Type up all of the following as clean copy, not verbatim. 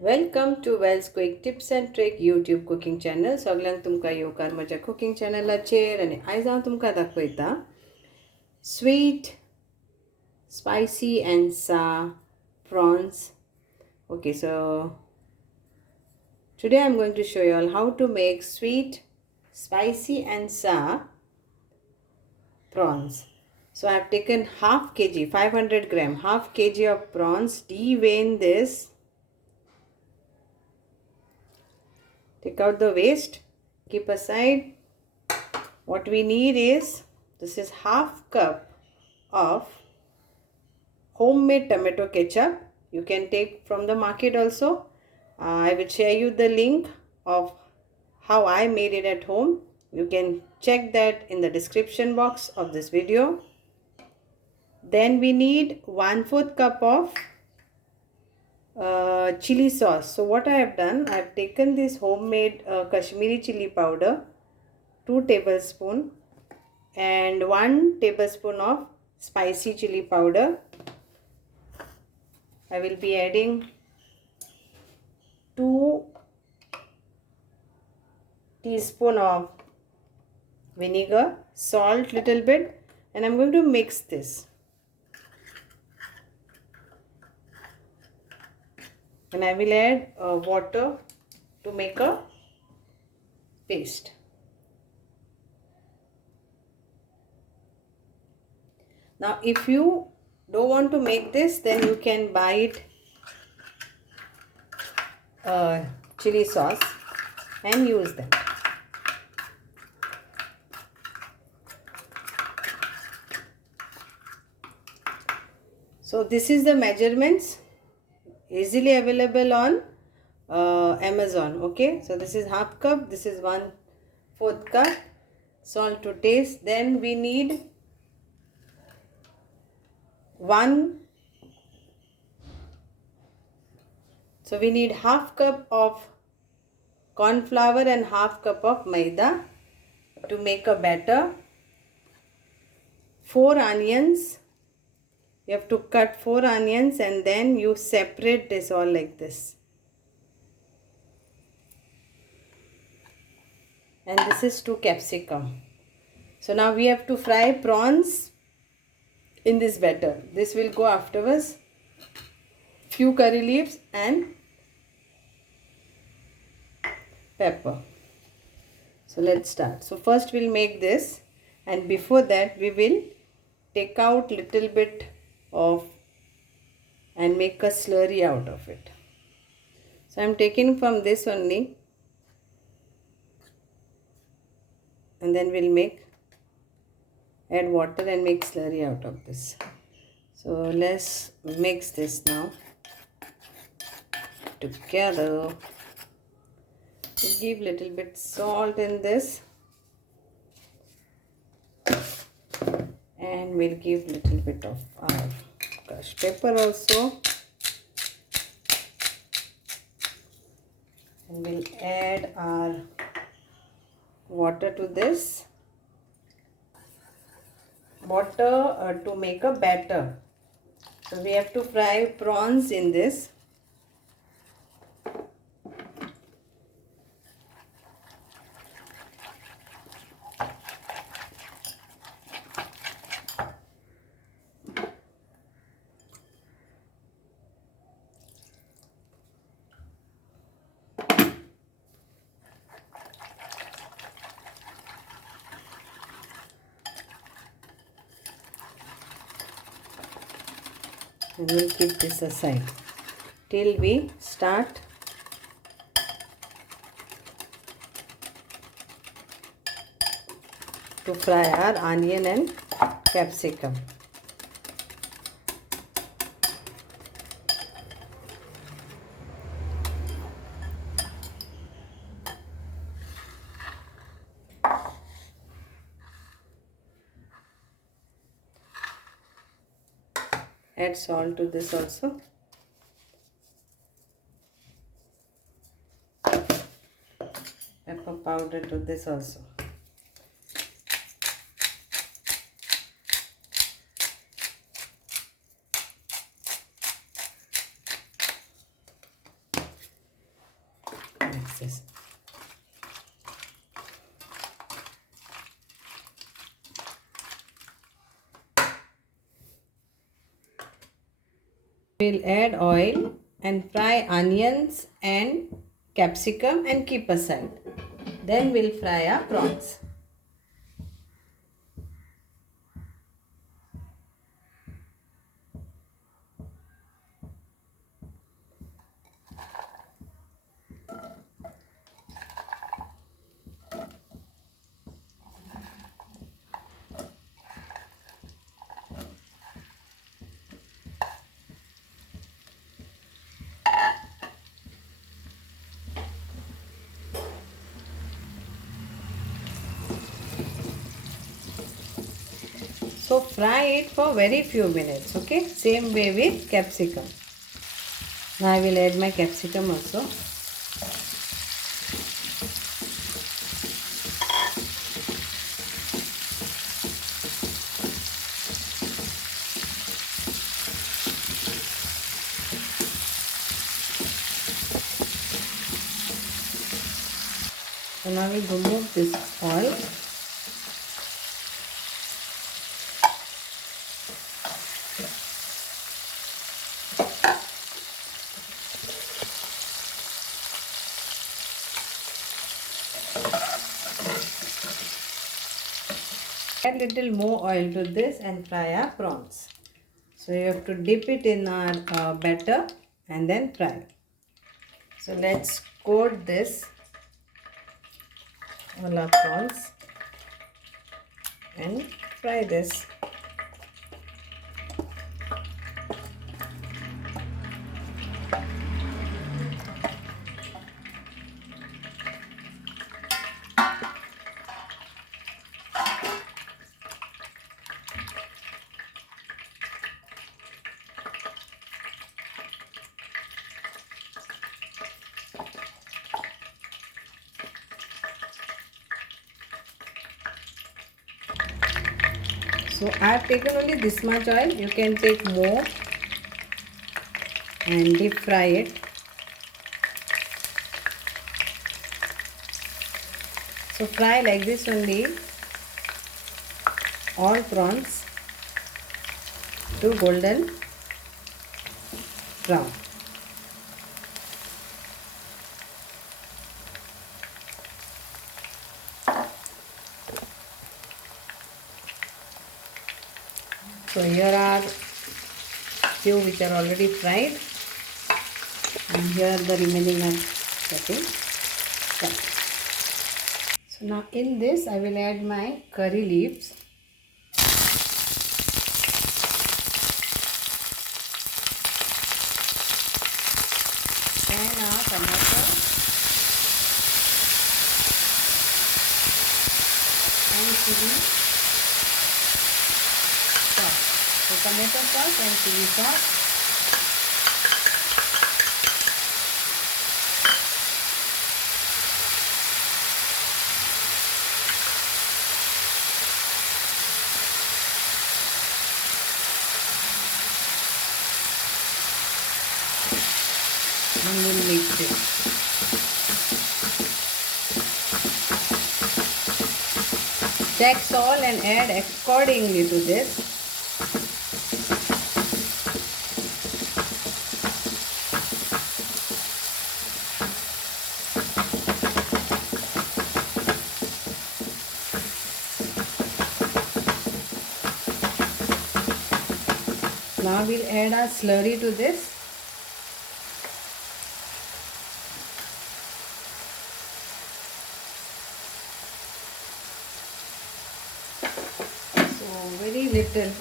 Welcome to Wells Quick Tips and Trick YouTube cooking channel. सगळ्यांक तुमका येवकार माझ्या cooking channelaचेर आणि आयज हांव तुमका दाखयता sweet, spicy and sour prawns. Okay, so today I'm going to show you all how to make sweet, spicy and sour prawns. So I've taken half kg, 500 gram, half kg of prawns. De-vein this. Take out the waste, keep aside. What we need is, this is half cup of homemade tomato ketchup. You can take from the market also. I will share you the link of how I made it at home. You can check that in the description box of this video. Then we need 1/4 cup of chili sauce. So what I have done, I have taken this homemade Kashmiri chili powder, 2 tablespoons, and 1 tablespoon of spicy chili powder. I will be adding 2 teaspoons of vinegar, salt little bit, and I'm going to mix this. And I will add water to make a paste. Now if you don't want to make this, then you can buy it chili sauce and use that. So this is the measurements, easily available on Amazon. Okay, so this is half cup, this is 1/4 cup, salt to taste. Then we need we need half cup of corn flour and half cup of maida to make a batter. 4 onions. You have to cut 4 onions and then you separate this all like this. And this is 2 capsicum. So now we have to fry prawns in this batter. This will go afterwards. Few curry leaves and pepper. So let's start. So first we'll make this, and before that we will take out little bit of and make a slurry out of it. So I'm taking from this only, and then we'll add water and make slurry out of this. So let's mix this now together. We'll give little bit salt in this, and we'll give little bit of our crushed pepper also, and we'll add our water to this. Water to make a batter. So we have to fry prawns in this. And we'll keep this aside till we start to fry our onion and capsicum. Add salt to this also. Pepper powder to this also. this. We'll add oil and fry onions and capsicum and keep aside. Then we'll fry our prawns. So fry it for very few minutes, okay? Same way with capsicum. Now I will add my capsicum also. So now we remove this oil. Add little more oil to this and fry our prawns. So you have to dip it in our batter and then fry. So let's coat this all our prawns and fry this. So I have taken only this much oil. You can take more and deep fry it. So fry like this only all prawns to golden brown. So here are few which are already fried and here the remaining are getting fried. So now in this I will add my curry leaves. And our tomato and chili sauce. So tomato sauce and chili sauce. And we'll mix it. Check salt and add accordingly to this. Now we'll add our slurry to this. Very little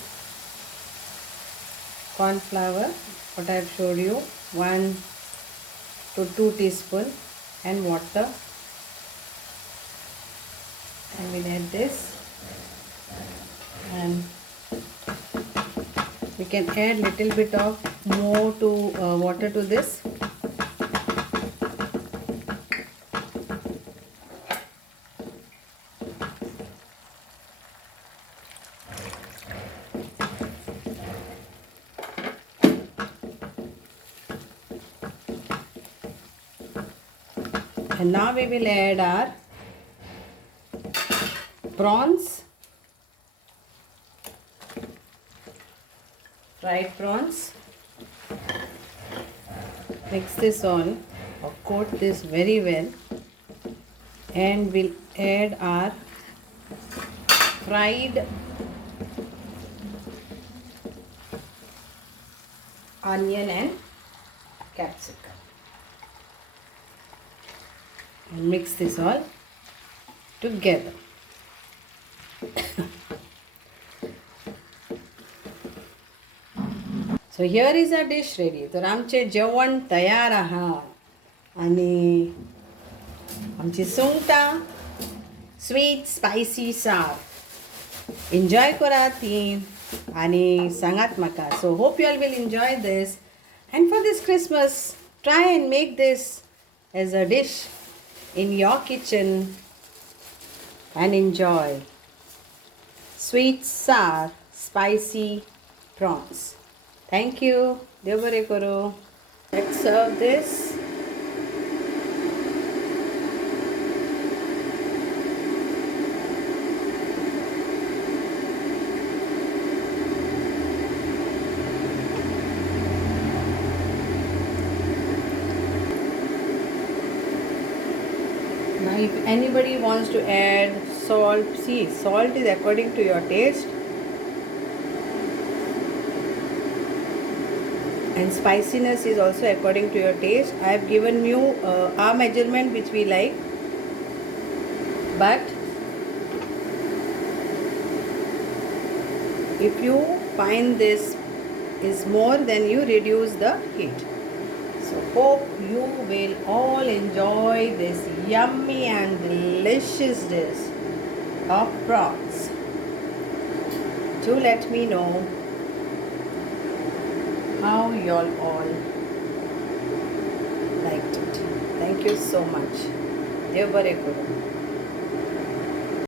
corn flour, what I have showed you, 1 to 2 teaspoon, and water, and we'll add this, and we can add little bit of more to water to this. And now we will add our prawns, fried prawns. Mix this all or coat this very well, and we'll add our fried onion and capsicum. And mix this all together. So here is our dish ready. तर आमचे जेवण तयार आहात आणि आमची सुंगटां sweet spicy सार enjoy करात ती आणि सांगात म्हाका. So hope you all will enjoy this, and for this Christmas try and make this as a dish in your kitchen and enjoy sweet sour spicy prawns. Thank you. देव बरें करूं. Let's serve this. Now if anybody wants to add salt, see, salt is according to your taste, and spiciness is also according to your taste. I have given you our measurement which we like, but if you find this is more, then you reduce the heat. So hope you will all enjoy this yummy and delicious dish of prawns. Do let me know how y'all all liked it. Thank you so much. Dev bare karo.